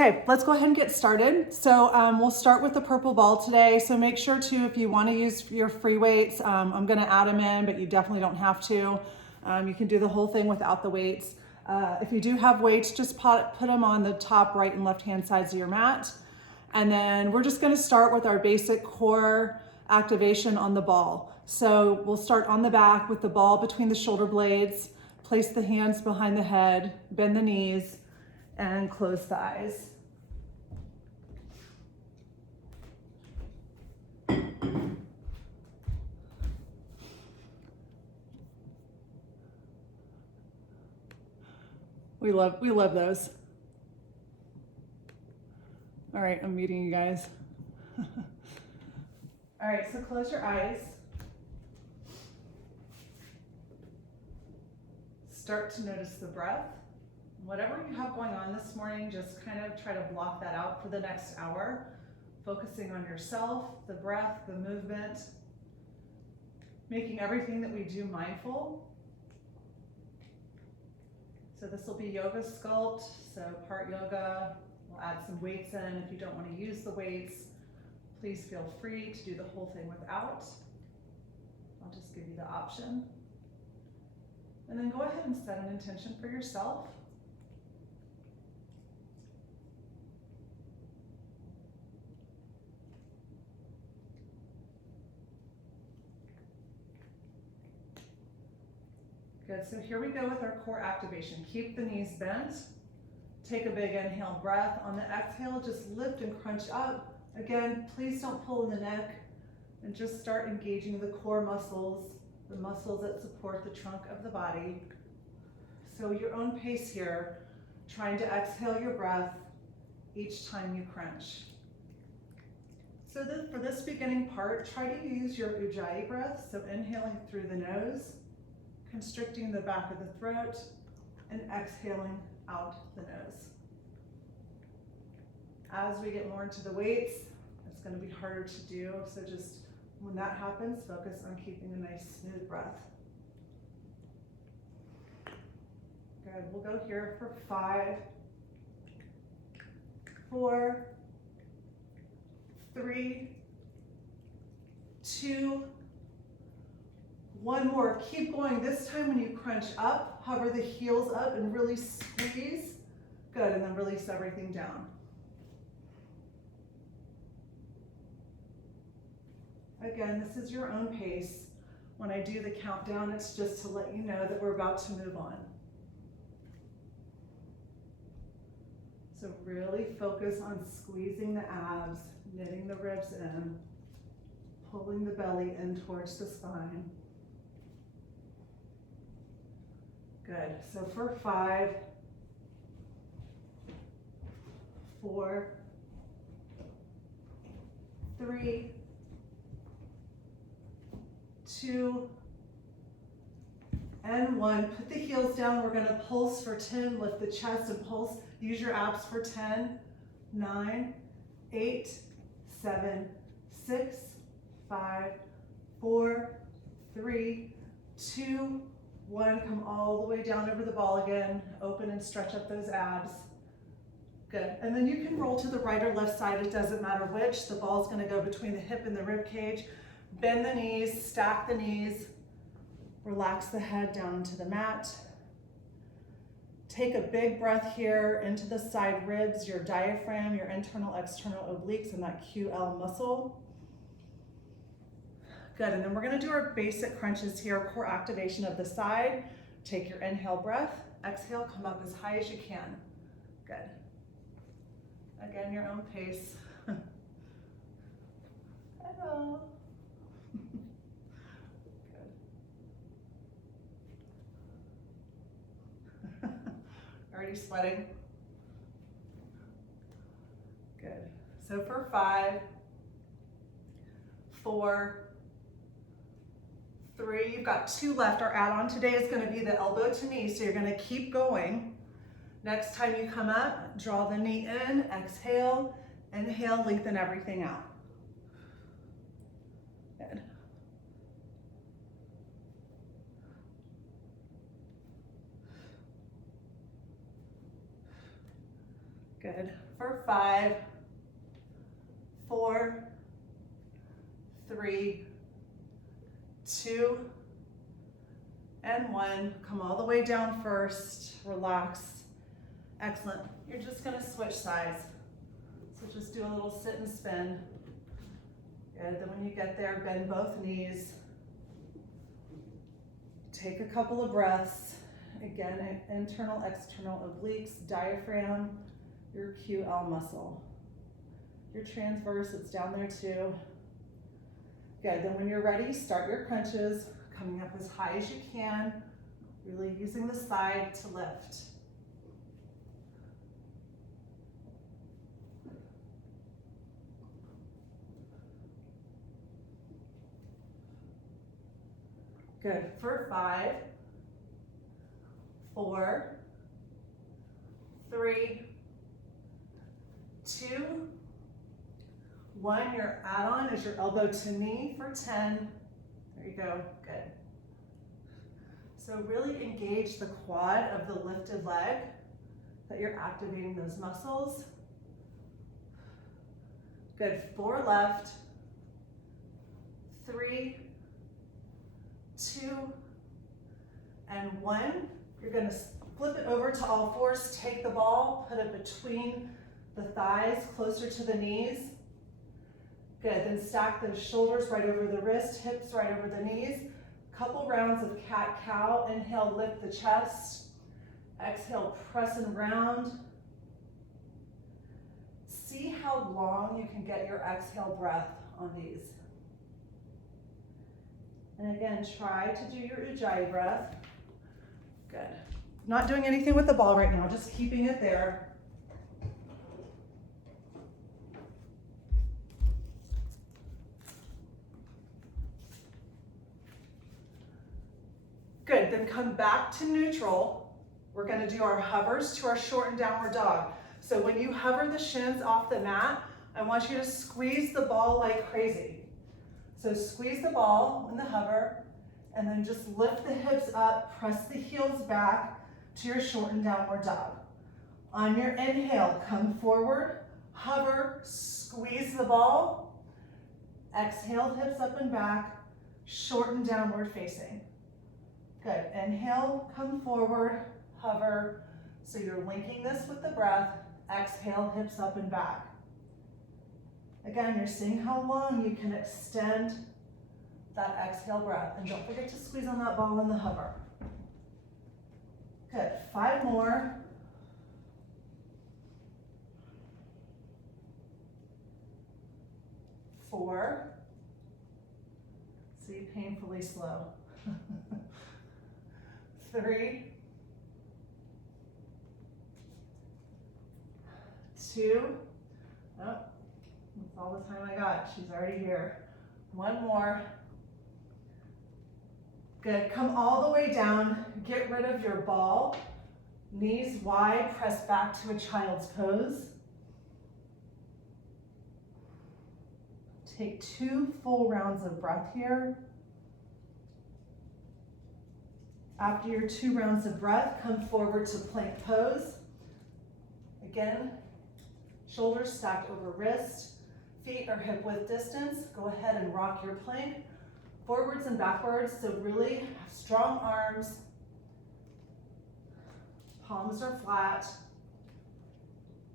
Okay, let's go ahead and get started. So we'll start with the purple ball today. So make sure to, if you want to use your free weights, I'm going to add them in, but you definitely don't have to. You can do the whole thing without the weights. If you do have weights, just put them on the top right and left hand sides of your mat. And then we're just going to start with our basic core activation on the ball. So we'll start on the back with the ball between the shoulder blades, place the hands behind the head, bend the knees, and close the eyes. We love those. All right, I'm muting you guys. All right, so close your eyes. Start to notice the breath. Whatever you have going on this morning, just kind of try to block that out for the next hour, focusing on yourself, the breath, the movement, making everything that we do mindful. So this will be yoga sculpt, so part yoga. We'll add some weights in. If you don't want to use the weights, please feel free to do the whole thing without. I'll just give you the option. And then go ahead and set an intention for yourself. Good, so here we go with our core activation. Keep the knees bent. Take a big inhale breath. On the exhale, just lift and crunch up. Again, please don't pull in the neck and just start engaging the core muscles, the muscles that support the trunk of the body. So your own pace here, trying to exhale your breath each time you crunch. So for this beginning part, try to use your Ujjayi breath, so inhaling through the nose, constricting the back of the throat, and exhaling out the nose. As we get more into the weights, it's going to be harder to do, so just when that happens, focus on keeping a nice smooth breath. Good, we'll go here for 5, 4, 3, 2, 1 more. Keep going. This time when you crunch up, hover the heels up and really squeeze. Good, and then release everything down. Again, this is your own pace. When I do the countdown, it's just to let you know that we're about to move on. So really focus on squeezing the abs, knitting the ribs in, pulling the belly in towards the spine. Good, so for 5, 4, 3, 2, and 1. Put the heels down. We're going to pulse for 10. Lift the chest and pulse. Use your abs for 10, 9, 8, 7, 6, 5, 4, 3, 2, 1. Come all the way down over the ball again. Open and stretch up those abs. Good. And then you can roll to the right or left side. It doesn't matter which. The ball's going to go between the hip and the rib cage. Bend the knees, stack the knees. Relax the head down to the mat. Take a big breath here into the side ribs, your diaphragm, your internal, external obliques, and that QL muscle. Good, and then we're gonna do our basic crunches here, core activation of the side. Take your inhale breath, exhale, come up as high as you can. Good. Again, your own pace. Hello. Good. Already sweating? Good. So for 5, 4, 3, you've got 2 left. Our add-on today is going to be the elbow to knee, so you're going to keep going. Next time you come up, draw the knee in, exhale, inhale, lengthen everything out. Good. Good. For 5, 4, 3, 2, and 1. Come all the way down first. Relax. Excellent. You're just going to switch sides. So just do a little sit and spin. Good. Then when you get there, bend both knees. Take a couple of breaths. Again, internal, external obliques, diaphragm, your QL muscle. Your transverse, it's down there too. Good, then when you're ready, start your crunches, coming up as high as you can, really using the side to lift. Good, for 5, 4, 3, 2, 1. Your add-on is your elbow to knee for 10. There you go, good. So really engage the quad of the lifted leg, that you're activating those muscles. Good, 4 left, 3, 2, and 1. You're gonna flip it over to all fours, take the ball, put it between the thighs, closer to the knees. Good, then stack those shoulders right over the wrist, hips right over the knees. Couple rounds of cat-cow. Inhale, lift the chest. Exhale, press and round. See how long you can get your exhale breath on these. And again, try to do your Ujjayi breath. Good. Not doing anything with the ball right now, just keeping it there. Good, then come back to neutral. We're gonna do our hovers to our shortened downward dog. So when you hover the shins off the mat, I want you to squeeze the ball like crazy. So squeeze the ball in the hover, and then just lift the hips up, press the heels back to your shortened downward dog. On your inhale, come forward, hover, squeeze the ball. Exhale, hips up and back, shorten downward facing. Good, inhale, come forward, hover. So you're linking this with the breath. Exhale, hips up and back. Again, you're seeing how long you can extend that exhale breath. And don't forget to squeeze on that ball in the hover. Good, 5 more. 4. See, painfully slow. 3, 2, oh, that's all the time I got. She's already here. 1 more. Good, come all the way down. Get rid of your ball. Knees wide, press back to a child's pose. Take 2 full rounds of breath here. After your 2 rounds of breath, come forward to plank pose. Again, shoulders stacked over wrist, feet are hip width distance. Go ahead and rock your plank forwards and backwards. So really have strong arms. Palms are flat.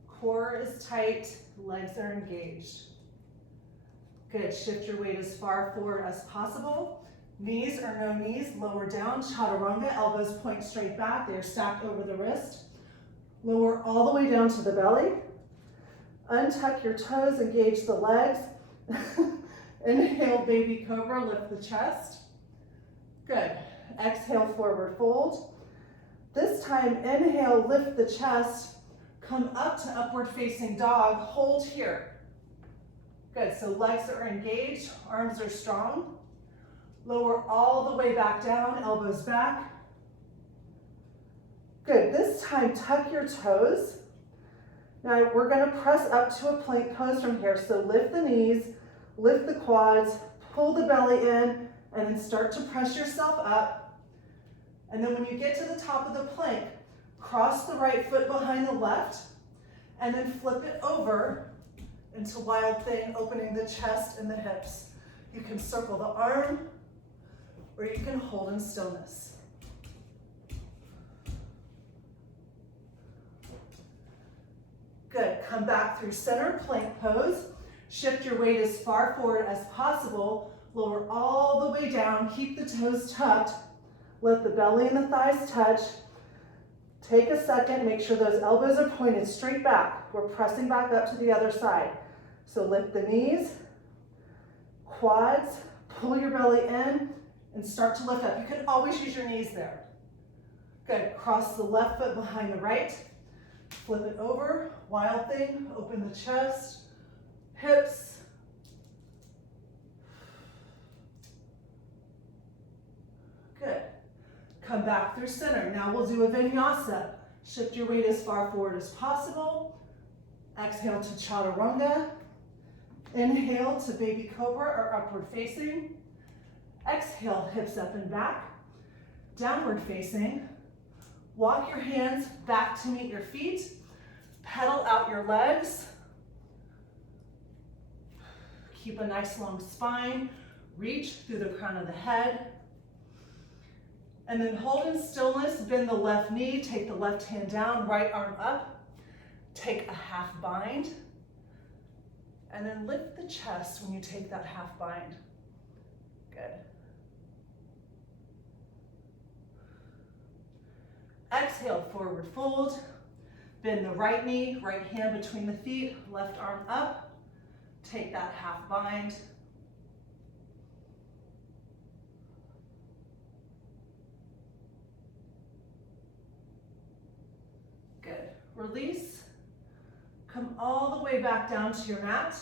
Core is tight, legs are engaged. Good, shift your weight as far forward as possible. Knees or no knees, lower down, chaturanga, elbows point straight back, they're stacked over the wrist. Lower all the way down to the belly. Untuck your toes, engage the legs. Inhale, baby cobra, lift the chest. Good, exhale, forward fold. This time, inhale, lift the chest, come up to upward facing dog, hold here. Good, so legs are engaged, arms are strong. Lower all the way back down, elbows back. Good, this time tuck your toes. Now we're gonna press up to a plank pose from here. So lift the knees, lift the quads, pull the belly in, and then start to press yourself up. And then when you get to the top of the plank, cross the right foot behind the left, and then flip it over into wild thing, opening the chest and the hips. You can circle the arm, or you can hold in stillness. Good, come back through center plank pose. Shift your weight as far forward as possible. Lower all the way down, keep the toes tucked. Let the belly and the thighs touch. Take a second, make sure those elbows are pointed straight back. We're pressing back up to the other side. So lift the knees, quads, pull your belly in, and start to lift up. You can always use your knees there. Good, cross the left foot behind the right. Flip it over, wild thing, open the chest, hips. Good. Come back through center. Now we'll do a vinyasa. Shift your weight as far forward as possible. Exhale to chaturanga. Inhale to baby cobra or upward facing. Exhale, hips up and back. Downward facing. Walk your hands back to meet your feet. Pedal out your legs. Keep a nice long spine. Reach through the crown of the head. And then hold in stillness, bend the left knee, take the left hand down, right arm up. Take a half bind. And then lift the chest when you take that half bind. Good. Exhale, forward fold. Bend the right knee, right hand between the feet, left arm up. Take that half bind. Good. Release. Come all the way back down to your mat.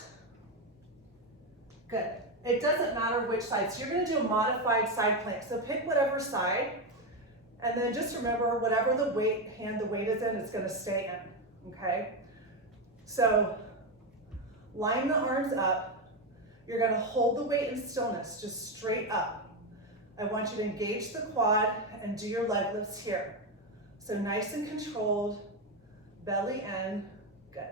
Good. It doesn't matter which side. So you're going to do a modified side plank. So pick whatever side. And then just remember, whatever the weight is in, it's going to stay in, okay? So line the arms up. You're going to hold the weight in stillness, just straight up. I want you to engage the quad and do your leg lifts here. So nice and controlled, belly in, good.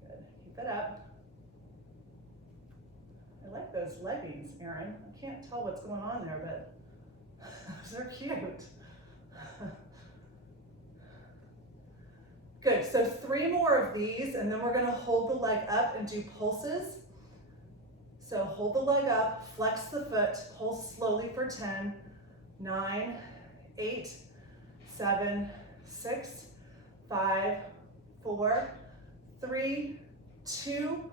Good, keep it up. I like those leggings, Erin. I can't tell what's going on there, but they're cute. Good, so 3 more of these, and then we're gonna hold the leg up and do pulses. So hold the leg up, flex the foot, pulse slowly for 10, 9, 8, 7, 6, 5, 4, 3, 2,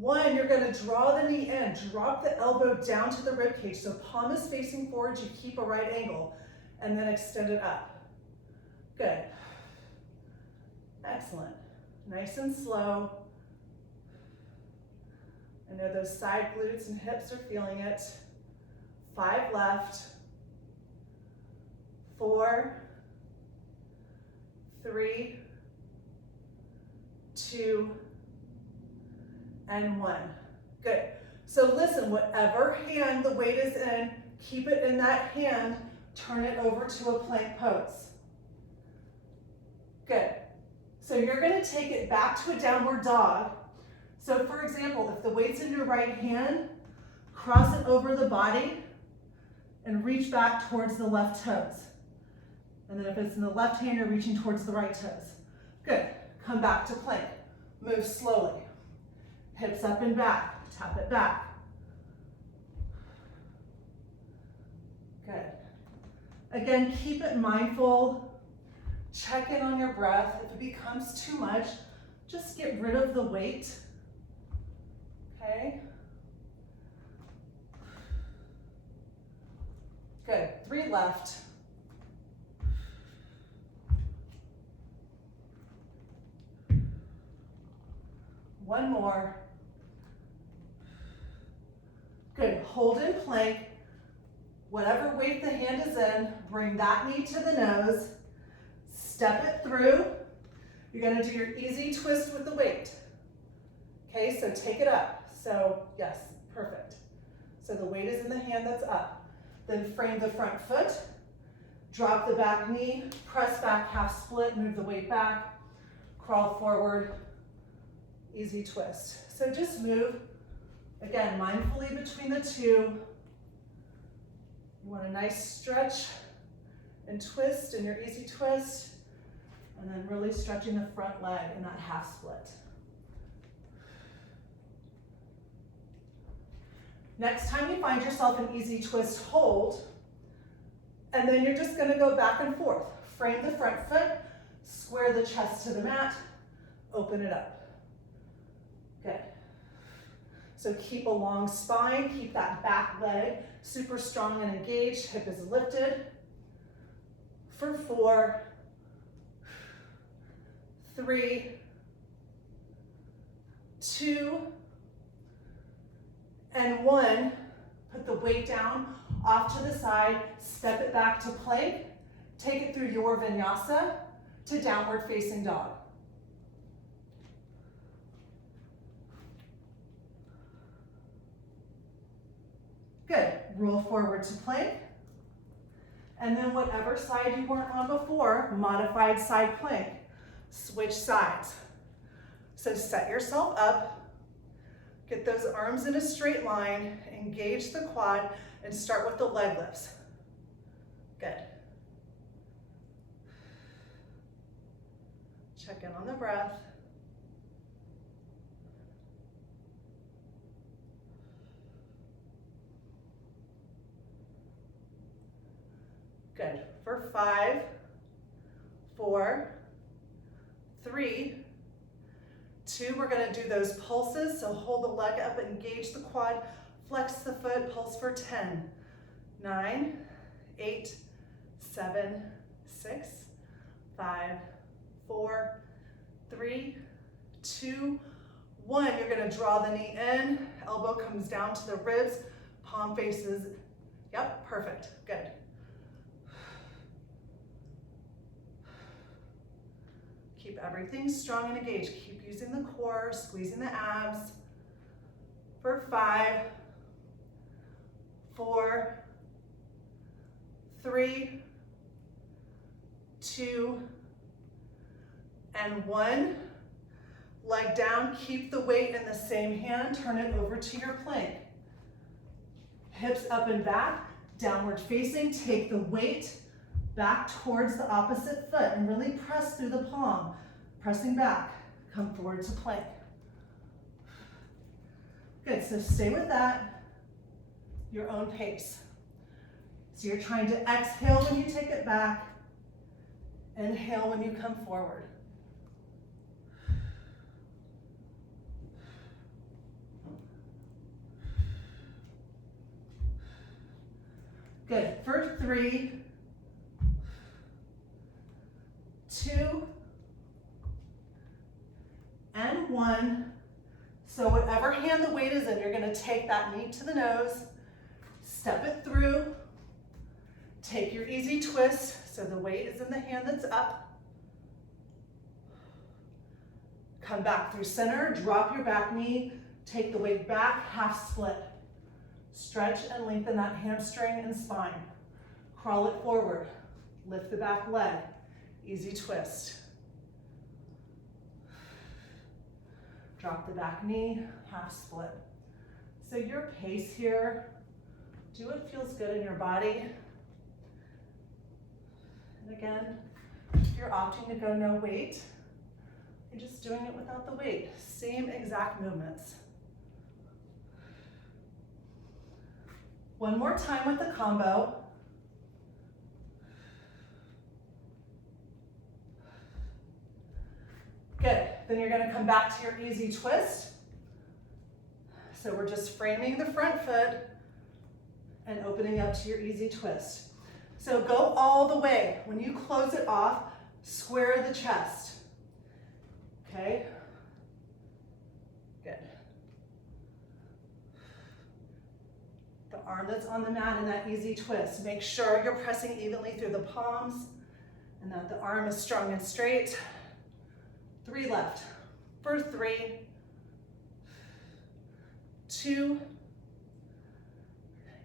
1. You're going to draw the knee in, drop the elbow down to the rib cage. So palm is facing forward, you keep a right angle, and then extend it up. Good. Excellent. Nice and slow. I know those side glutes and hips are feeling it. 5 left. 4, 3, 2, and 1. Good. So listen, whatever hand the weight is in, keep it in that hand, turn it over to a plank pose. Good. So you're going to take it back to a downward dog. So for example, if the weight's in your right hand, cross it over the body and reach back towards the left toes. And then if it's in the left hand, you're reaching towards the right toes. Good. Come back to plank. Move slowly. Hips up and back. Tap it back. Good. Again, keep it mindful. Check in on your breath. If it becomes too much, just get rid of the weight. Okay? Good. 3 left. One more. Good. Hold in plank. Whatever weight the hand is in, bring that knee to the nose. Step it through. You're going to do your easy twist with the weight. Okay, so take it up. So, yes, perfect. So the weight is in the hand that's up. Then frame the front foot. Drop the back knee, press back, half split, move the weight back, crawl forward, easy twist. So just move, again, mindfully between the two. You want a nice stretch and twist in your easy twist, and then really stretching the front leg in that half split. Next time you find yourself in easy twist, hold, and then you're just gonna go back and forth. Frame the front foot, square the chest to the mat, open it up. Good. So keep a long spine, keep that back leg super strong and engaged, hip is lifted. For 4, 3, 2, and 1. Put the weight down, off to the side, step it back to plank, take it through your vinyasa to downward facing dog. Good, roll forward to plank. And then whatever side you weren't on before, modified side plank. Switch sides. So set yourself up, get those arms in a straight line, engage the quad, and start with the leg lifts. Good. Check in on the breath. Good. For 5, 4, 3, 2, we're gonna do those pulses. So hold the leg up, engage the quad, flex the foot, pulse for 10, 9, 8, 7, 6, 5, 4, 3, 2, 1. You're gonna draw the knee in, elbow comes down to the ribs, palm faces, yep, perfect, good. Keep everything strong and engaged. Keep using the core, squeezing the abs. For 5, 4, 3, 2, and 1. Leg down, keep the weight in the same hand, turn it over to your plank. Hips up and back, downward facing, take the weight back towards the opposite foot and really press through the palm. Pressing back, come forward to plank. Good, so stay with that, your own pace. So you're trying to exhale when you take it back, inhale when you come forward. Good, for 3, 2, and 1. So whatever hand the weight is in, you're gonna take that knee to the nose, step it through, take your easy twist, so the weight is in the hand that's up. Come back through center, drop your back knee, take the weight back, half split. Stretch and lengthen that hamstring and spine. Crawl it forward, lift the back leg, easy twist. Drop the back knee, half split. So your pace here, do what feels good in your body. And again, if you're opting to go no weight, you're just doing it without the weight. Same exact movements. One more time with the combo. Good, then you're gonna come back to your easy twist. So we're just framing the front foot and opening up to your easy twist. So go all the way. When you close it off, square the chest. Okay? Good. The arm that's on the mat in that easy twist. Make sure you're pressing evenly through the palms and that the arm is strong and straight. 3 left. For 3, 2,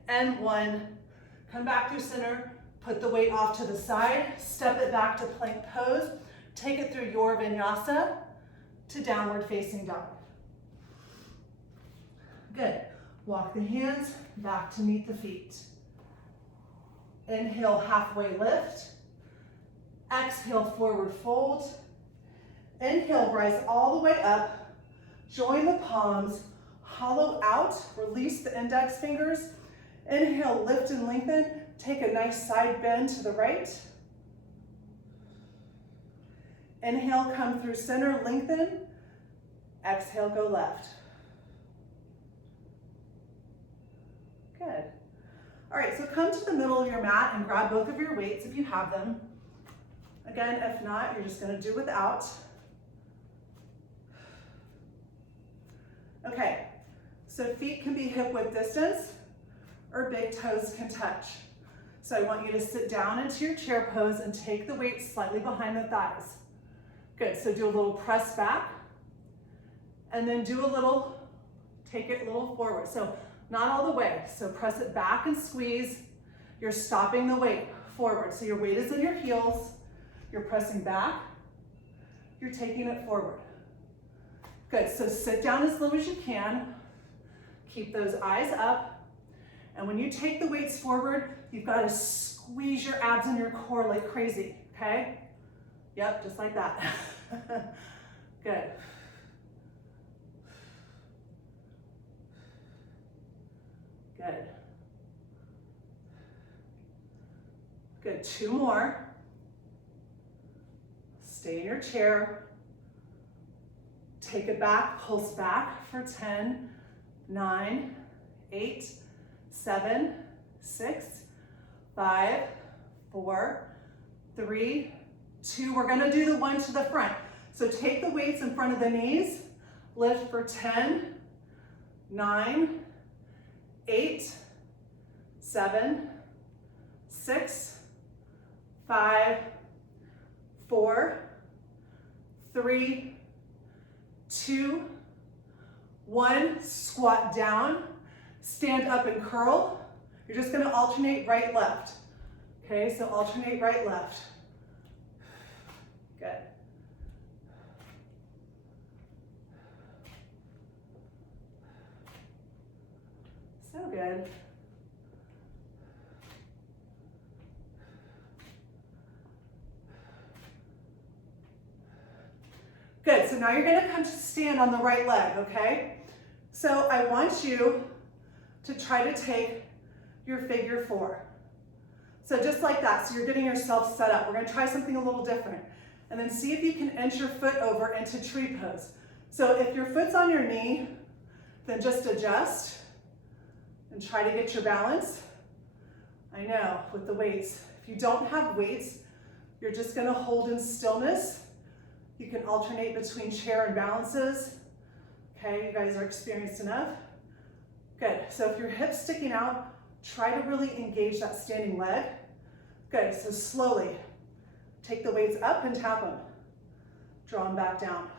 and 1. Come back through center, Put the weight off to the side, step it back to plank pose, take it through your vinyasa to downward facing dog. Good. Walk the hands back to meet the feet. Inhale, halfway lift. Exhale, forward fold. Inhale, rise all the way up. Join the palms, hollow out, release the index fingers. Inhale, lift and lengthen. Take a nice side bend to the right. Inhale, come through center, lengthen. Exhale, go left. Good. All right, so come to the middle of your mat and grab both of your weights if you have them. Again, if not, you're just gonna do without. Okay, so feet can be hip width distance or big toes can touch. So I want you to sit down into your chair pose and take the weight slightly behind the thighs. Good, so do a little press back and then do a little, take it a little forward. So not all the way, so press it back and squeeze. You're stopping the weight forward. So your weight is in your heels, you're pressing back, you're taking it forward. Good, so sit down as low as you can. Keep those eyes up. And when you take the weights forward, you've got to squeeze your abs in your core like crazy, okay? Yep, just like that. Good. Good. Good, 2 more. Stay in your chair. Take it back, pulse back for 10, 9, 8, 7, 6, 5, 4, 3, 2. We're gonna do the one to the front. So take the weights in front of the knees, lift for 10, 9, 8, 7, 6, 5, 4, 3, 2, 1. Squat down, stand up and curl. You're just gonna alternate right, left. Okay, so alternate right, left. Good. So good. Good, so now you're gonna come to stand on the right leg, okay? So I want you to try to take your figure 4. So just like that, so you're getting yourself set up. We're gonna try something a little different. And then see if you can inch your foot over into tree pose. So if your foot's on your knee, then just adjust and try to get your balance. I know, with the weights. If you don't have weights, you're just gonna hold in stillness. You can alternate between chair and balances. Okay, you guys are experienced enough. Good, so if your hip's sticking out, try to really engage that standing leg. Good, so slowly take the weights up and tap them. Draw them back down.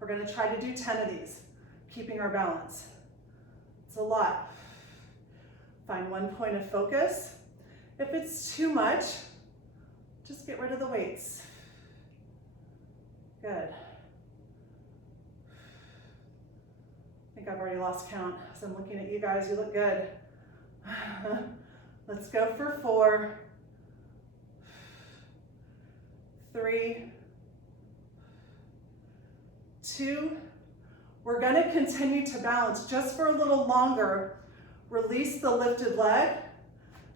We're gonna try to do 10 of these, keeping our balance. It's a lot. Find one point of focus. If it's too much, just get rid of the weights. Good. I think I've already lost count. So I'm looking at you guys, you look good. Let's go for 4, 3, 2. We're gonna continue to balance just for a little longer. Release the lifted leg.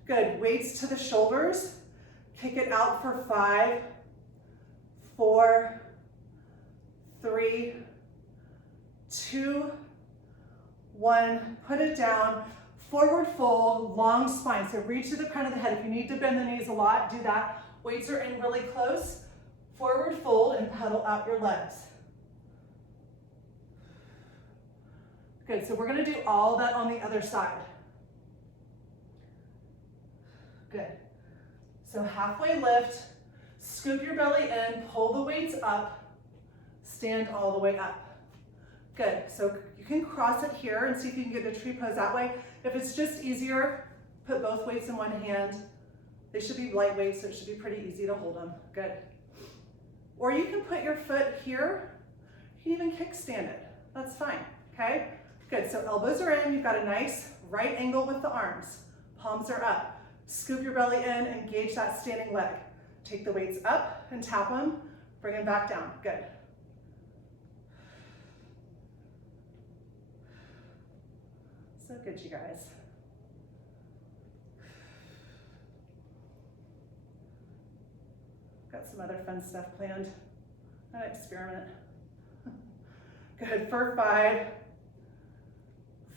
Good, weights to the shoulders. Kick it out for 5, 4, 3, 2, 1. Put it down. Forward fold, long spine. So reach to the crown of the head. If you need to bend the knees a lot, do that. Weights are in really close. Forward fold and pedal out your legs. Good, so we're gonna do all that on the other side. Good. So halfway lift, scoop your belly in, pull the weights up, stand all the way up. Good, so you can cross it here and see if you can get the tree pose that way. If it's just easier, put both weights in one hand, They should be lightweight, so it should be pretty easy to hold them. Good. Or you can put your foot here. You can even kickstand it. That's fine, okay? Good, so elbows are in. You've got a nice right angle with the arms. Palms are up. Scoop your belly in, engage that standing leg. Take the weights up and tap them. Bring them back down. Good. So good, you guys. Got some other fun stuff planned. An experiment. Good, for 5,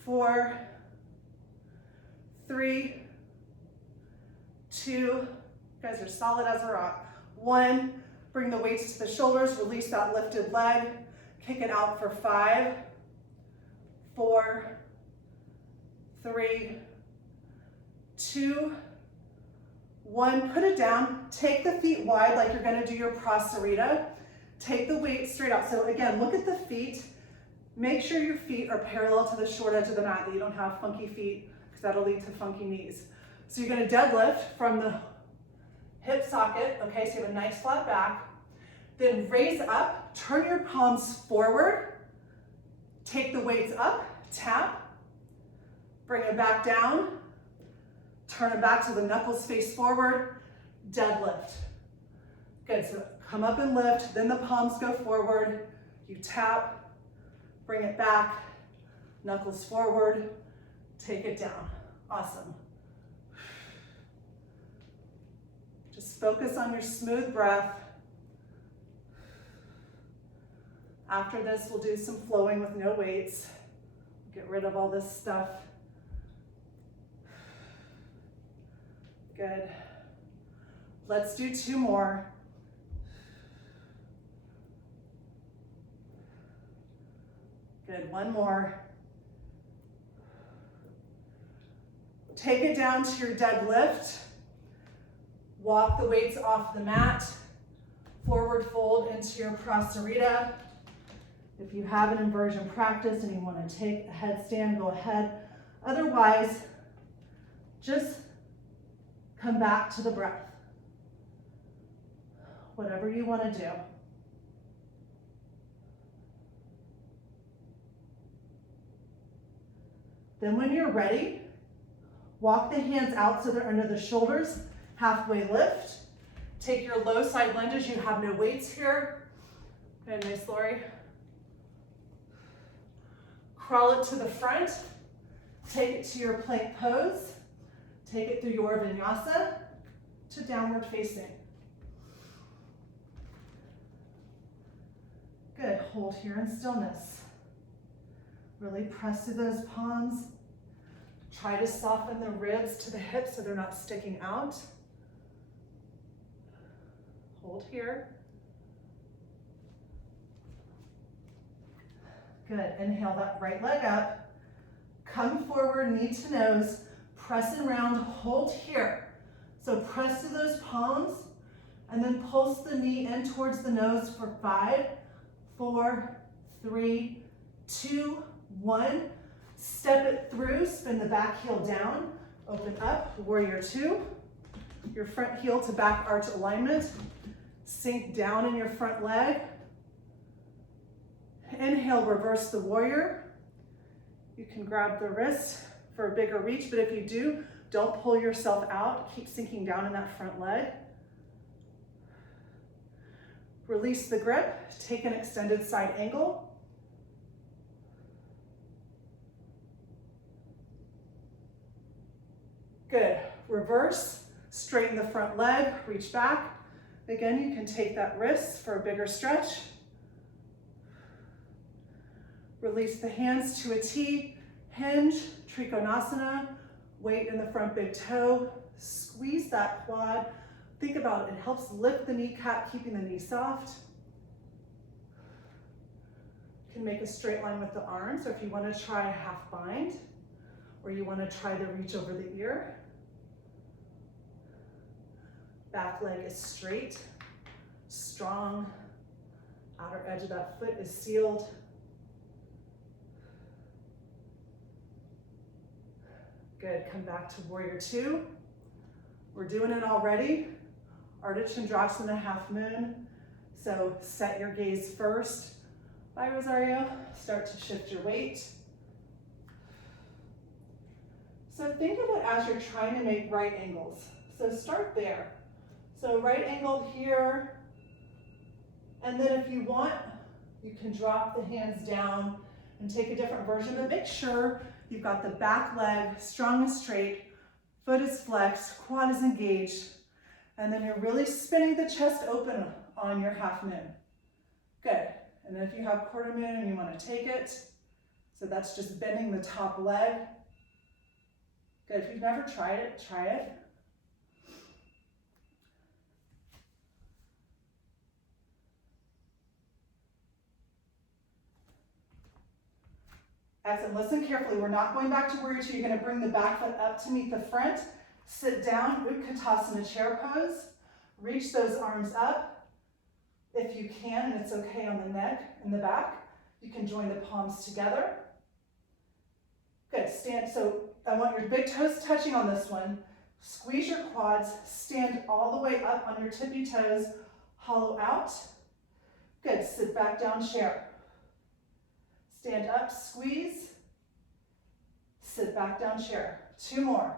4, 3, 2, you guys are solid as a rock. 1, bring the weights to the shoulders, release that lifted leg, kick it out for 5, 4, 3, 2, 1, put it down, take the feet wide like you're gonna do your prasarita. Take the weight straight out. So again, look at the feet. Make sure your feet are parallel to the short edge of the mat, that you don't have funky feet, because that'll lead to funky knees. So you're gonna deadlift from the hip socket, okay, so you have a nice flat back. Then raise up, turn your palms forward, take the weights up, tap, bring it back down, turn it back so the knuckles face forward, deadlift. Good, so come up and lift, then the palms go forward, you tap, bring it back, knuckles forward, take it down. Awesome. Just focus on your smooth breath. After this, we'll do some flowing with no weights. Get rid of all this stuff. Good. Let's do 2 more. Good, 1 more. Take it down to your deadlift. Walk the weights off the mat. Forward fold into your prasarita. If you have an inversion practice and you want to take a headstand, go ahead. Otherwise, just come back to the breath. Whatever you want to do. Then when you're ready, walk the hands out so they're under the shoulders, halfway lift. Take your low side lunges, you have no weights here. Good, nice, Lori. Crawl it to the front, take it to your plank pose, take it through your vinyasa to downward facing. Good, hold here in stillness. Really press through those palms. Try to soften the ribs to the hips so they're not sticking out. Hold here. Good, inhale that right leg up. Come forward, knee to nose. Press and round, hold here. So press to those palms and then pulse the knee in towards the nose for 5, 4, 3, 2, 1. Step it through, spin the back heel down, open up, warrior 2. Your front heel to back arch alignment. Sink down in your front leg. Inhale, reverse the warrior. You can grab the wrist for a bigger reach, but if you do, don't pull yourself out. Keep sinking down in that front leg. Release the grip, take an extended side angle. Good, reverse, straighten the front leg, reach back. Again, you can take that wrist for a bigger stretch. Release the hands to a T, hinge, Trikonasana, weight in the front big toe, squeeze that quad. Think about it, it helps lift the kneecap, keeping the knee soft. You can make a straight line with the arms, or if you want to try a half bind, or you want to try the reach over the ear. Back leg is straight, strong. Outer edge of that foot is sealed. Good, come back to warrior 2. We're doing it already. Ardha Chandrasana, half moon. So set your gaze first. Bye, Rosario. Start to shift your weight. So think of it as you're trying to make right angles. So start there. So right angle here. And then if you want, you can drop the hands down and take a different version, but make sure you've got the back leg strong and straight, foot is flexed, quad is engaged, and then you're really spinning the chest open on your half moon. Good. And then if you have quarter moon and you want to take it, so that's just bending the top leg. Good. If you've never tried it, try it. Excellent. Listen carefully. We're not going back to warrior two. You're going to bring the back foot up to meet the front. Sit down, Utkatasana chair pose. Reach those arms up. If you can, and it's okay on the neck and the back, you can join the palms together. Good. Stand. So I want your big toes touching on this one. Squeeze your quads. Stand all the way up on your tippy toes. Hollow out. Good. Sit back down, chair. Stand up, squeeze, sit back down, chair. Two more.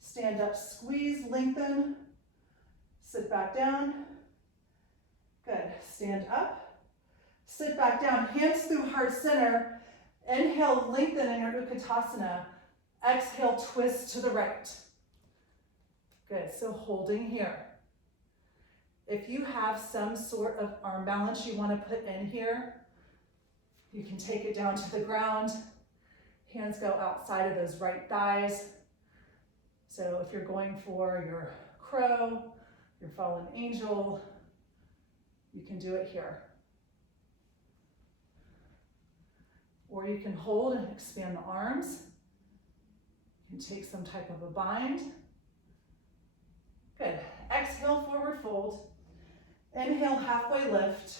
Stand up, squeeze, lengthen, sit back down. Good. Stand up, sit back down, hands through heart center. Inhale, lengthen in your Utkatasana. Exhale, twist to the right. Good. So holding here. If you have some sort of arm balance you want to put in here, you can take it down to the ground. Hands go outside of those right thighs. So if you're going for your crow, your fallen angel, you can do it here. Or you can hold and expand the arms. You can take some type of a bind. Good. Exhale, forward fold. Inhale, halfway lift.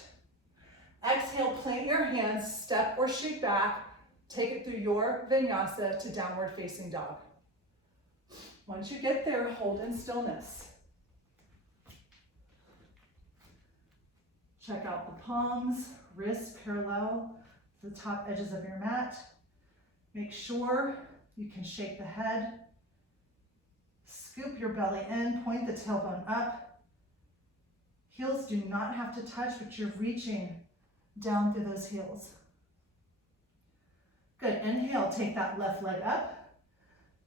Exhale, plant your hands, step or shake back. Take it through your vinyasa to downward facing dog. Once you get there, hold in stillness. Check out the palms, wrists parallel to the top edges of your mat. Make sure you can shake the head. Scoop your belly in, point the tailbone up. Heels do not have to touch, but you're reaching down through those heels. Good. Inhale, take that left leg up.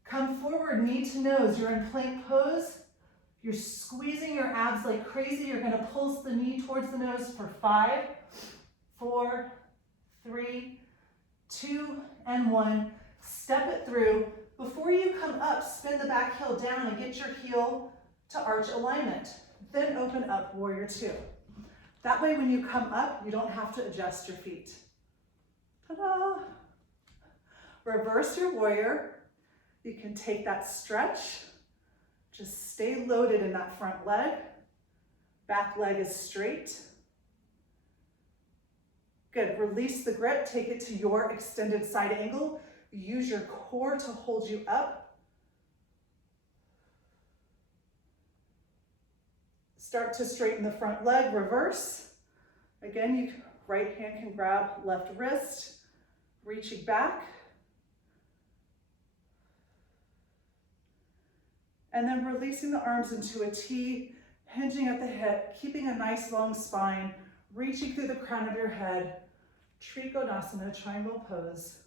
Come forward, knee to nose. You're in plank pose. You're squeezing your abs like crazy. You're going to pulse the knee towards the nose for 5, 4, 3, 2, and 1. Step it through. Before you come up, spin the back heel down and get your heel to arch alignment. Then open up, warrior two. That way when you come up, you don't have to adjust your feet. Ta-da! Reverse your warrior. You can take that stretch. Just stay loaded in that front leg. Back leg is straight. Good. Release the grip. Take it to your extended side angle. Use your core to hold you up. Start to straighten the front leg, reverse. Again, right hand can grab left wrist, reaching back. And then releasing the arms into a T, hinging at the hip, keeping a nice long spine, reaching through the crown of your head. Trikonasana, triangle pose.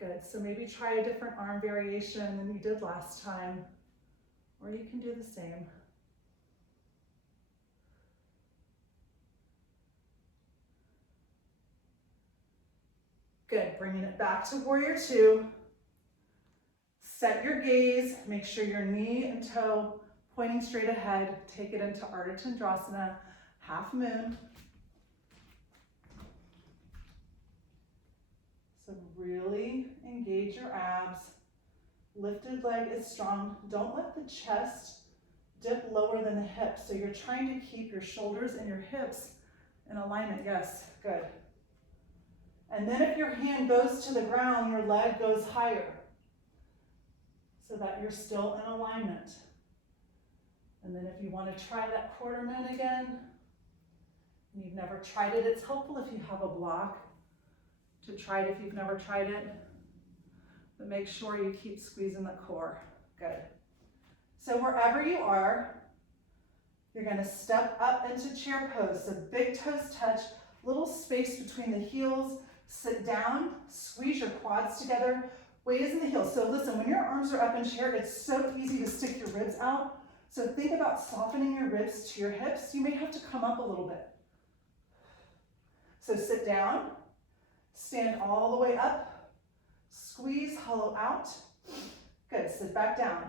Good, so maybe try a different arm variation than you did last time, or you can do the same. Good, bringing it back to warrior two. Set your gaze, make sure your knee and toe pointing straight ahead. Take it into Ardha Chandrasana, half moon. So really engage your abs. Lifted leg is strong. Don't let the chest dip lower than the hips. So you're trying to keep your shoulders and your hips in alignment. Yes, good. And then if your hand goes to the ground, your leg goes higher so that you're still in alignment. And then if you want to try that quarter moon again, and you've never tried it, it's helpful if you have a block to try it if you've never tried it. But make sure you keep squeezing the core. Good. So wherever you are, you're going to step up into chair pose. So big toes touch, little space between the heels. Sit down, squeeze your quads together, weight is in the heels. So listen, when your arms are up in chair, it's so easy to stick your ribs out. So think about softening your ribs to your hips. You may have to come up a little bit. So sit down, stand all the way up, squeeze, hollow out. Good, sit back down.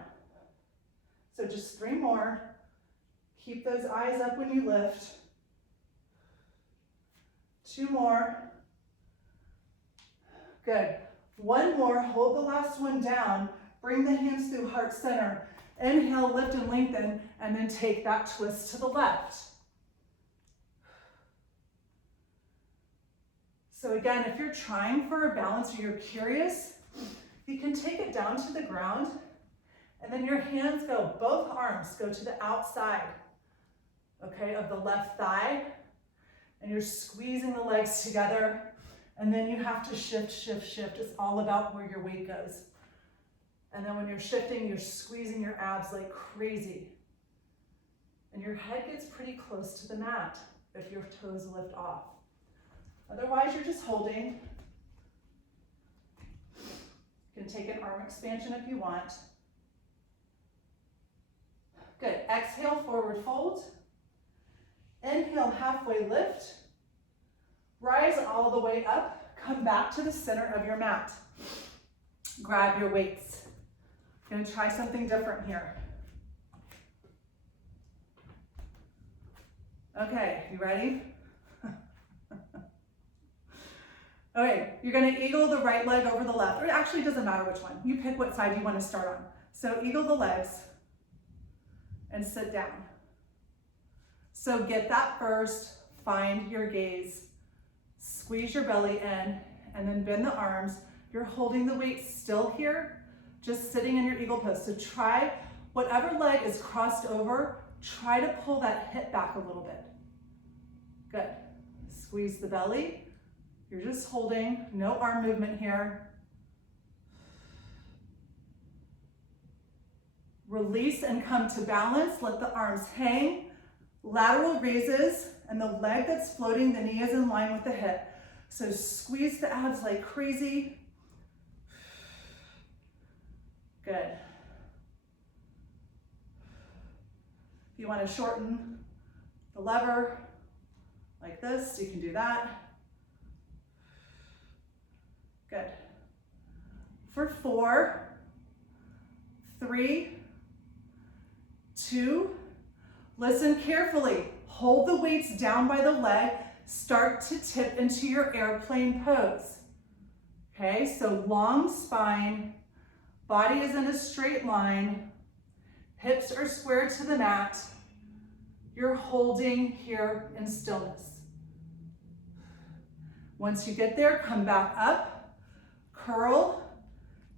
So just 3 more. Keep those eyes up when you lift. 2 more. Good. 1 more, hold the last one down. Bring the hands through heart center. Inhale, lift and lengthen, and then take that twist to the left. So again, if you're trying for a balance or you're curious, you can take it down to the ground, and then your hands go, both arms go to the outside, okay, of the left thigh, and you're squeezing the legs together, and then you have to shift, shift, shift. It's all about where your weight goes. And then when you're shifting, you're squeezing your abs like crazy. And your head gets pretty close to the mat if your toes lift off. Otherwise, you're just holding. You can take an arm expansion if you want. Good. Exhale, forward fold. Inhale, halfway lift. Rise all the way up. Come back to the center of your mat. Grab your weights. Gonna try something different here. Okay, you ready? Okay, you're gonna eagle the right leg over the left, or it actually doesn't matter which one. You pick what side you wanna start on. So eagle the legs and sit down. So get that first, find your gaze, squeeze your belly in, and then bend the arms. You're holding the weight still here, just sitting in your eagle pose. So try, whatever leg is crossed over, try to pull that hip back a little bit. Good. Squeeze the belly. You're just holding, no arm movement here. Release and come to balance. Let the arms hang. Lateral raises, and the leg that's floating, the knee is in line with the hip. So squeeze the abs like crazy. Good. If you want to shorten the lever like this, you can do that. Good. For 4, 3, 2, listen carefully. Hold the weights down by the leg. Start to tip into your airplane pose. Okay, so long spine, body is in a straight line, hips are square to the mat. You're holding here in stillness. Once you get there, come back up. Curl,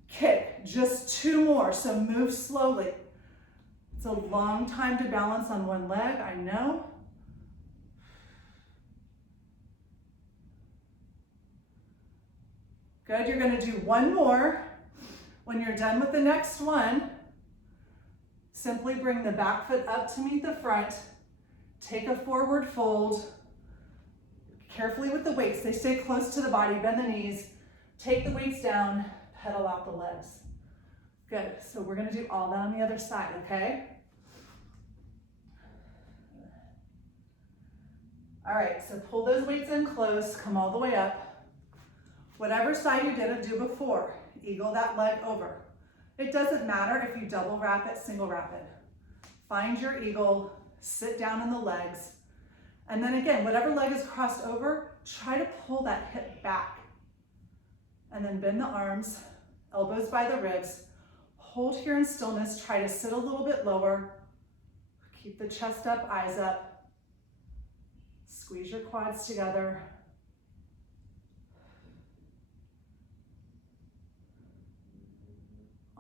kick, just 2 more, so move slowly. It's a long time to balance on one leg, I know. Good, you're gonna do 1 more. When you're done with the next one, simply bring the back foot up to meet the front, take a forward fold, carefully with the weights, they stay close to the body, bend the knees, take the weights down, pedal out the legs. Good, so we're gonna do all that on the other side, okay? All right, so pull those weights in close, come all the way up. Whatever side you didn't do before, eagle that leg over. It doesn't matter if you double wrap it, single wrap it. Find your eagle, sit down in the legs, and then again, whatever leg is crossed over, try to pull that hip back. And then bend the arms, elbows by the ribs. Hold here in stillness, try to sit a little bit lower. Keep the chest up, eyes up. Squeeze your quads together.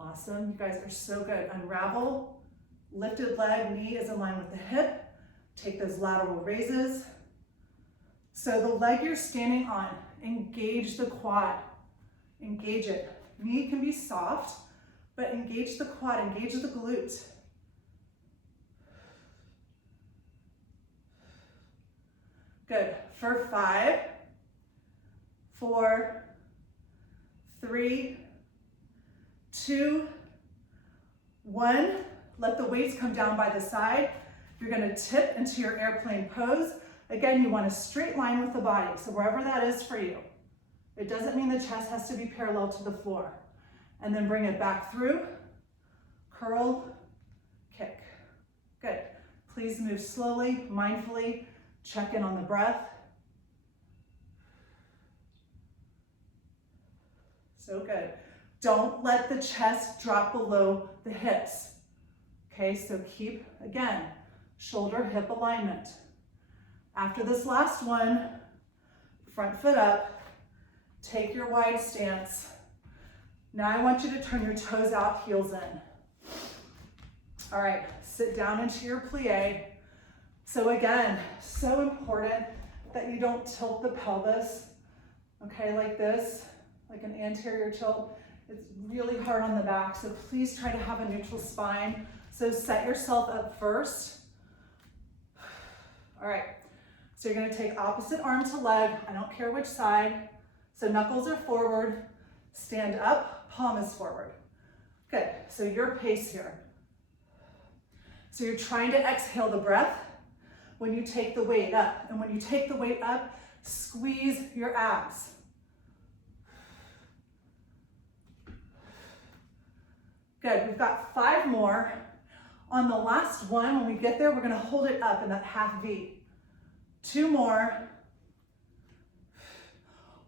Awesome, you guys are so good. Unravel, lifted leg, knee is in line with the hip. Take those lateral raises. So the leg you're standing on, engage the quad, engage it. Knee can be soft, but engage the quad, engage the glute. Good, for 5, 4, 3, 2, 1. Let the weights come down by the side. You're gonna tip into your airplane pose. Again, you want a straight line with the body, so wherever that is for you. It doesn't mean the chest has to be parallel to the floor. And then bring it back through, curl, kick. Good. Please move slowly, mindfully, check in on the breath. So good. Don't let the chest drop below the hips. Okay, so keep, again, shoulder hip alignment. After this last one, front foot up, take your wide stance. Now I want you to turn your toes out, heels in. All right, sit down into your plie. So again, so important that you don't tilt the pelvis, okay, like this, like an anterior tilt. It's really hard on the back, so please try to have a neutral spine. So set yourself up first. All right, so you're gonna take opposite arm to leg, I don't care which side. So knuckles are forward, stand up, palm is forward. Good, so your pace here. So you're trying to exhale the breath when you take the weight up. And when you take the weight up, squeeze your abs. Good, we've got 5 more. On the last one, when we get there, we're gonna hold it up in that half V. 2 more.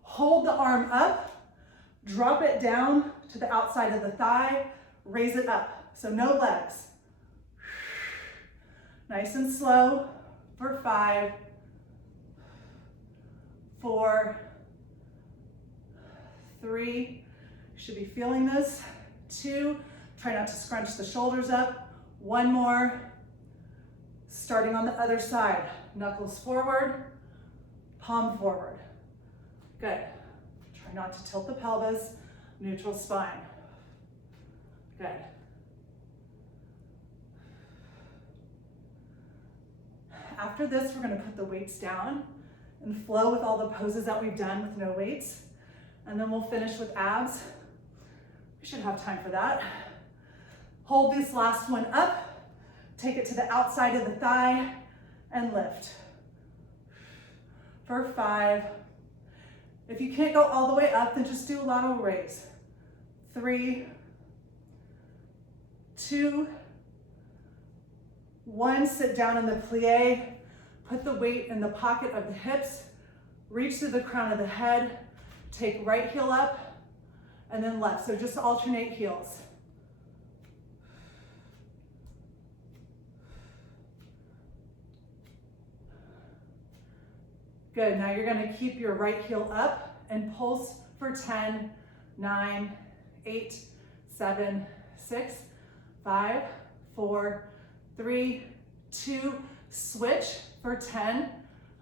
Hold the arm up, drop it down to the outside of the thigh, raise it up. So no legs. Nice and slow for 5, 4, 3. You should be feeling this. 2, try not to scrunch the shoulders up. 1 more. Starting on the other side. Knuckles forward, palm forward. Good. Try not to tilt the pelvis, neutral spine. Good. After this, we're gonna put the weights down and flow with all the poses that we've done with no weights. And then we'll finish with abs. We should have time for that. Hold this last one up, take it to the outside of the thigh and lift. For 5. If you can't go all the way up, then just do a lateral raise. 3, 2, 1, sit down in the plie, put the weight in the pocket of the hips, reach to the crown of the head, take right heel up, and then left. So just alternate heels. Good, now you're gonna keep your right heel up and pulse for 10, 9, 8, 7, 6, 5, 4, 3, 2, switch for 10.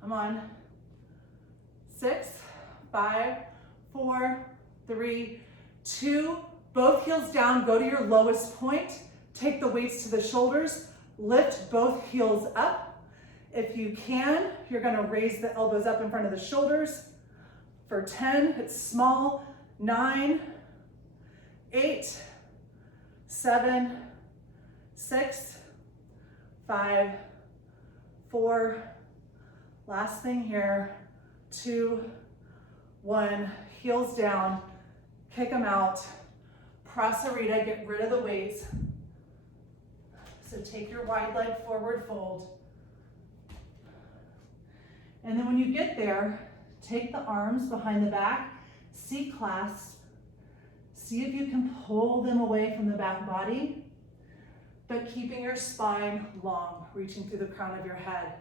I'm on 6, 5, 4, 3, 2. Both heels down, go to your lowest point. Take the weights to the shoulders, lift both heels up. If you can, you're gonna raise the elbows up in front of the shoulders. For 10, it's small. 9, 8, 7, 6, 5, 4, last thing here, 2, 1, heels down, kick them out, prasarita, get rid of the weights. So take your wide leg forward fold. And then when you get there, take the arms behind the back, C-clasp. See if you can pull them away from the back body, but keeping your spine long, reaching through the crown of your head.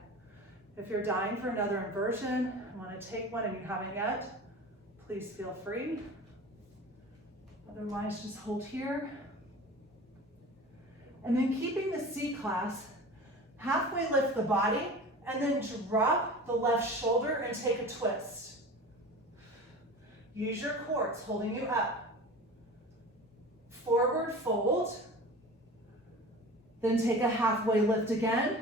If you're dying for another inversion, want to take one and you haven't yet, please feel free. Otherwise, just hold here. And then keeping the C class, halfway lift the body, and then drop the left shoulder and take a twist. Use your quads, holding you up. Forward fold, then take a halfway lift again.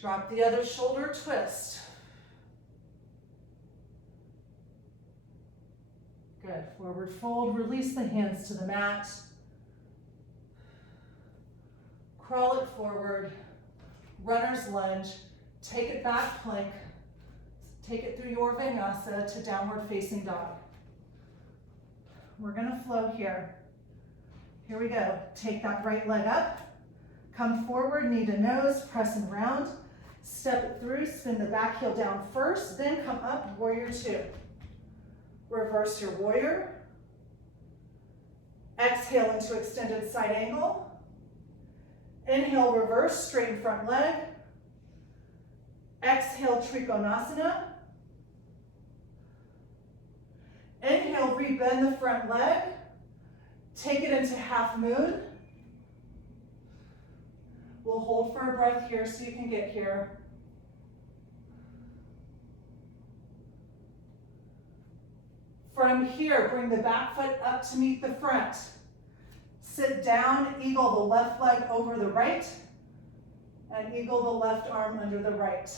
Drop the other shoulder, twist. Good, forward fold, release the hands to the mat. Crawl it forward, runner's lunge, take it back plank, take it through your vinyasa to downward facing dog. We're gonna flow here. Here we go, take that right leg up, come forward, knee to nose, press and round, step it through, spin the back heel down first, then come up, warrior two. Reverse your warrior. Exhale into extended side angle. Inhale, reverse, straighten front leg. Exhale, Trikonasana. Inhale, rebend the front leg. Take it into half moon. We'll hold for a breath here so you can get here. From here, bring the back foot up to meet the front. Sit down, eagle the left leg over the right, and eagle the left arm under the right.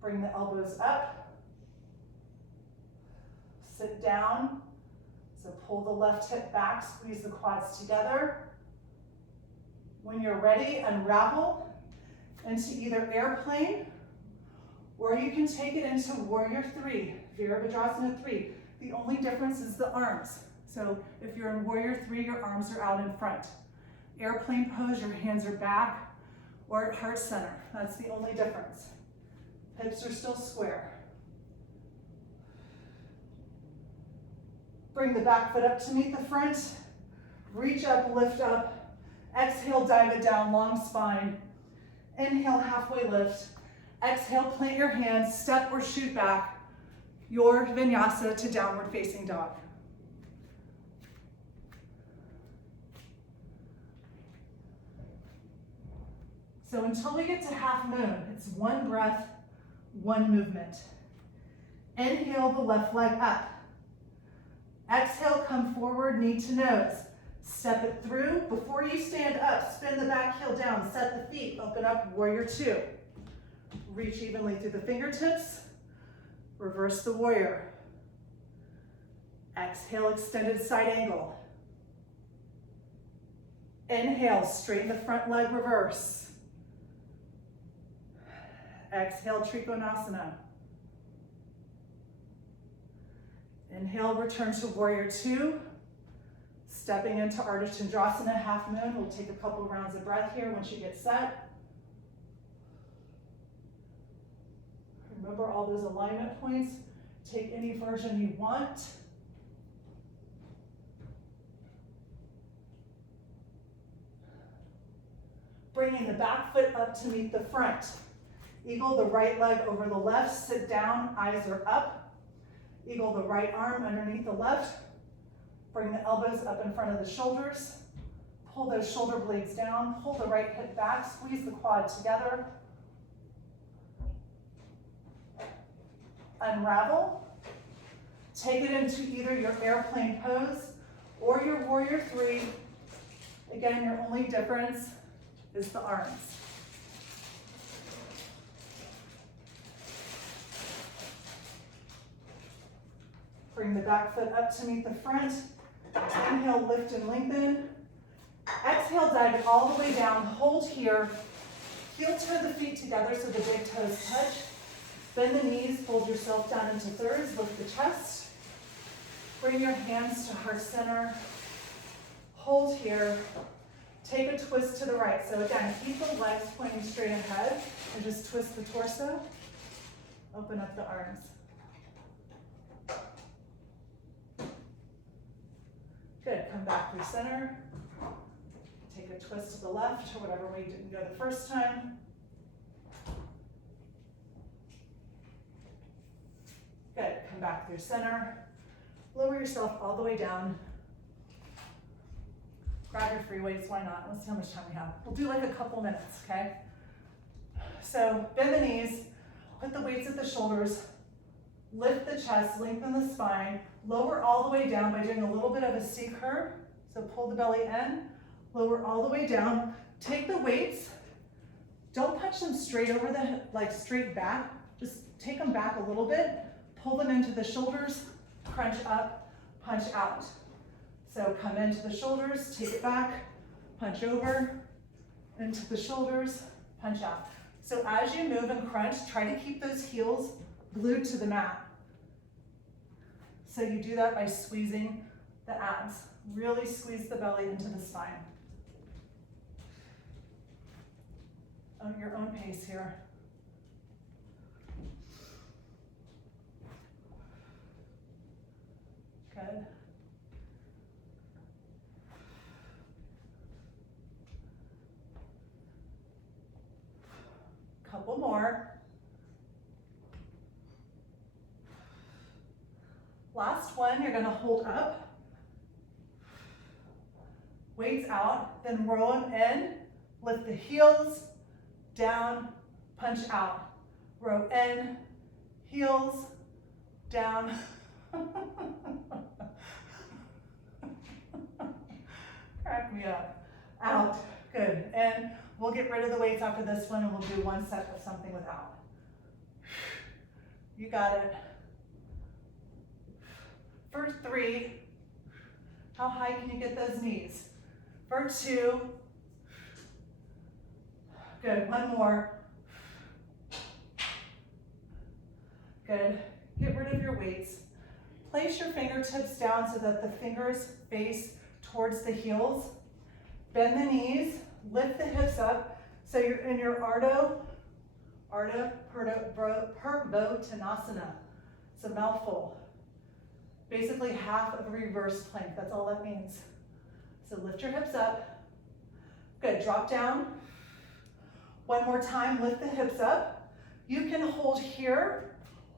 Bring the elbows up. Sit down. So pull the left hip back, squeeze the quads together. When you're ready, unravel into either airplane, or you can take it into warrior three, Virabhadrasana 3. The only difference is the arms. So if you're in warrior three, your arms are out in front. Airplane pose, your hands are back or at heart center. That's the only difference. Hips are still square. Bring the back foot up to meet the front. Reach up, lift up. Exhale, dive it down, long spine. Inhale, halfway lift. Exhale, plant your hands, step or shoot back your vinyasa to downward facing dog. So until we get to half moon, it's one breath, one movement. Inhale the left leg up. Exhale, come forward, knee to nose. Step it through. Before you stand up, spin the back heel down, set the feet, open up, warrior two. Reach evenly through the fingertips. Reverse the warrior. Exhale, extended side angle. Inhale, straighten the front leg, reverse. Exhale, Trikonasana. Inhale, return to warrior two. Stepping into Ardha Chandrasana, half moon. We'll take a couple rounds of breath here once you get set. Remember all those alignment points. Take any version you want. Bringing the back foot up to meet the front. Eagle the right leg over the left, sit down, eyes are up. Eagle the right arm underneath the left. Bring the elbows up in front of the shoulders. Pull those shoulder blades down, pull the right hip back, squeeze the quad together. Unravel. Take it into either your airplane pose or your warrior three. Again, your only difference is the arms. Bring the back foot up to meet the front. Inhale, lift and lengthen. Exhale, dive it all the way down. Hold here. Heel turn the feet together so the big toes touch. Bend the knees, fold yourself down into thirds, lift the chest. Bring your hands to heart center. Hold here. Take a twist to the right. So again, keep the legs pointing straight ahead and just twist the torso. Open up the arms. Good, come back through center. Take a twist to the left or whatever way you didn't go the first time. Good, come back through center. Lower yourself all the way down. Grab your free weights, why not? Let's see how much time we have. We'll do like a couple minutes, okay? So bend the knees, put the weights at the shoulders, lift the chest, lengthen the spine, lower all the way down by doing a little bit of a C curve. So pull the belly in, lower all the way down. Take the weights, don't punch them straight over the, like straight back, just take them back a little bit, pull them into the shoulders, crunch up, punch out. So come into the shoulders, take it back, punch over, into the shoulders, punch out. So as you move and crunch, try to keep those heels glued to the mat. So you do that by squeezing the abs. Really squeeze the belly into the spine. On your own pace here. Good. Couple more. Last one, you're gonna hold up. Weights out, then roll them in, lift the heels, down, punch out. Row in, heels, down. Crack me up. Out, good. And we'll get rid of the weights after this one and we'll do one set of something without. You got it. For 3, how high can you get those knees? For 2, good, one more. Good, get rid of your weights. Place your fingertips down so that the fingers face towards the heels. Bend the knees, lift the hips up. So you're in your Ardha Purvottanasana. It's a mouthful. Basically half of a reverse plank, that's all that means. So lift your hips up. Good, drop down. One more time, lift the hips up. You can hold here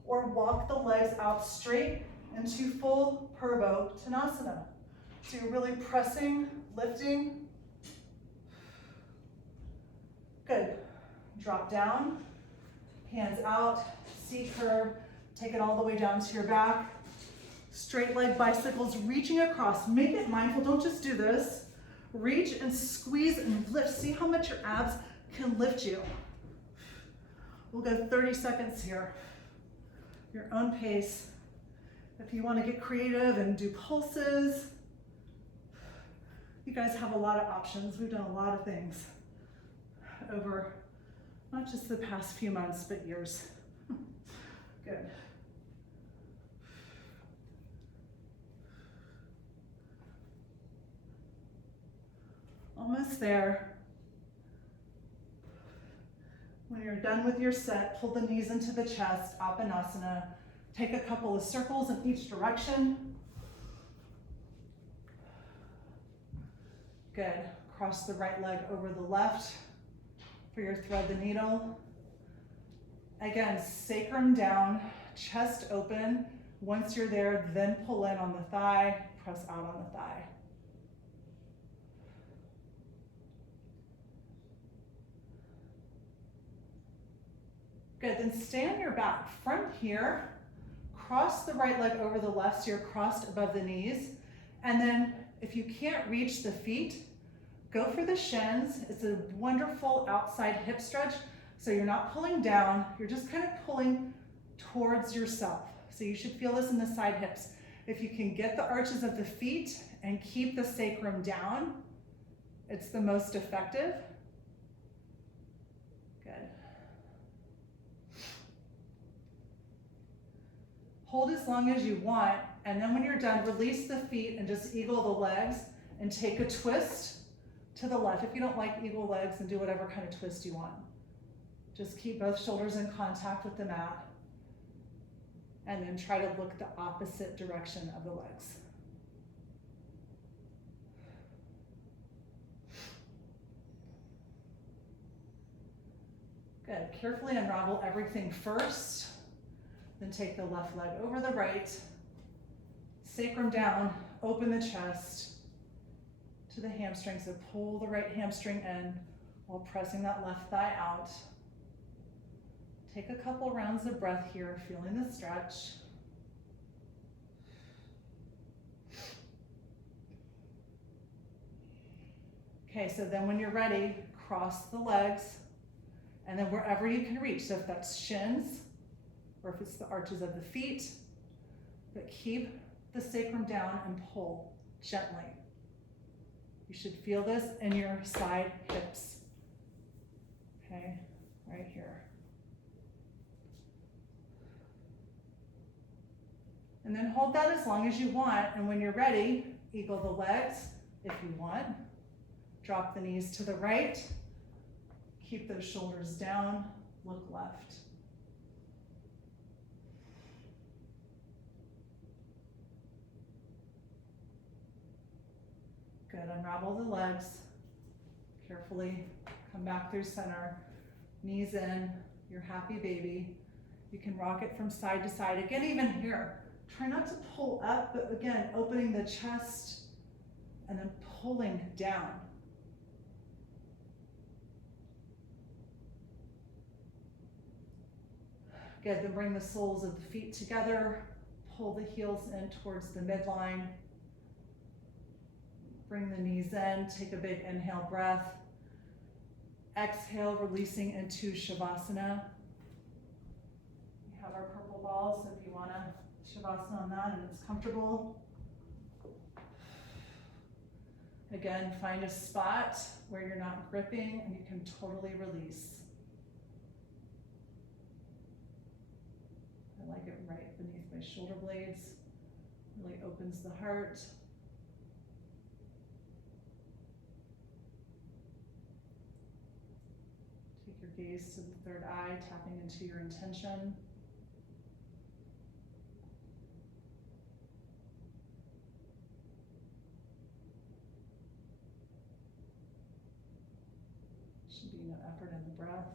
or walk the legs out straight into full Purvottanasana. So you're really pressing, lifting. Good, drop down, hands out, C curve, take it all the way down to your back. Straight leg bicycles, reaching across. Make it mindful, don't just do this. Reach and squeeze and lift. See how much your abs can lift you. We'll go 30 seconds here. Your own pace. If you want to get creative and do pulses, you guys have a lot of options. We've done a lot of things over not just the past few months, but years. Good. Almost there. When you're done with your set, pull the knees into the chest, Appanasana. Take a couple of circles in each direction. Good. Cross the right leg over the left for your thread the needle. Again, sacrum down, chest open. Once you're there, then pull in on the thigh, press out on the thigh. Good, then stay on your back. From here, cross the right leg over the left so you're crossed above the knees. And then if you can't reach the feet, go for the shins. It's a wonderful outside hip stretch. So you're not pulling down, you're just kind of pulling towards yourself. So you should feel this in the side hips. If you can get the arches of the feet and keep the sacrum down, it's the most effective. Good. Hold as long as you want, and then when you're done, release the feet and just eagle the legs and take a twist to the left. If you don't like eagle legs, then do whatever kind of twist you want. Just keep both shoulders in contact with the mat, and then try to look the opposite direction of the legs. Good, carefully unravel everything first. Then take the left leg over the right, sacrum down, open the chest, to the hamstring. So pull the right hamstring in while pressing that left thigh out. Take a couple rounds of breath here, feeling the stretch. Okay, so then when you're ready, cross the legs, and then wherever you can reach. So if that's shins, or if it's the arches of the feet, but keep the sacrum down and pull gently. You should feel this in your side hips. Okay, right here. And then hold that as long as you want, and when you're ready, eagle the legs if you want. Drop the knees to the right. Keep those shoulders down, look left. Good, unravel the legs. Carefully come back through center. Knees in, your happy baby. You can rock it from side to side. Again, even here, try not to pull up, but again, opening the chest and then pulling down. Good, then bring the soles of the feet together. Pull the heels in towards the midline. Bring the knees in, take a big inhale breath. Exhale, releasing into Shavasana. We have our purple balls, so if you want to Shavasana on that and it's comfortable. Again, find a spot where you're not gripping and you can totally release. I like it right beneath my shoulder blades. Really opens the heart. Take your gaze to the third eye, tapping into your intention. Should be no effort in the breath.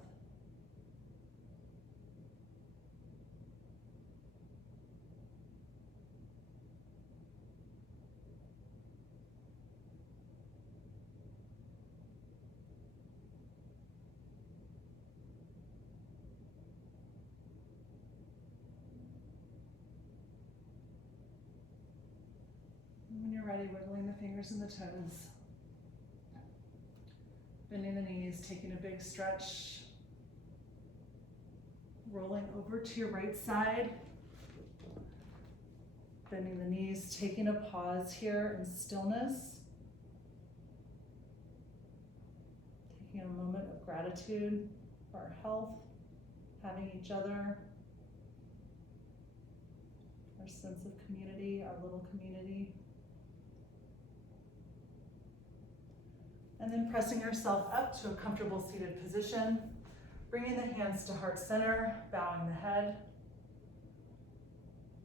When you're ready, wiggling the fingers and the toes. Bending the knees, taking a big stretch. Rolling over to your right side. Bending the knees, taking a pause here in stillness. Taking a moment of gratitude for our health, having each other, our sense of community, our little community. And then pressing yourself up to a comfortable seated position, bringing the hands to heart center, bowing the head.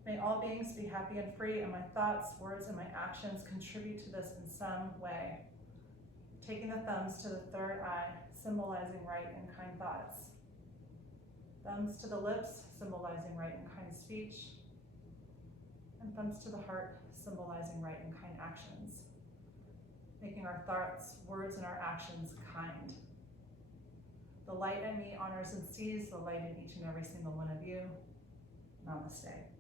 May all beings be happy and free, and my thoughts, words, and my actions contribute to this in some way. Taking the thumbs to the third eye, symbolizing right and kind thoughts. Thumbs to the lips, symbolizing right and kind speech. And thumbs to the heart, symbolizing right and kind actions. Making our thoughts, words, and our actions kind. The light in me honors and sees the light in each and every single one of you. Namaste.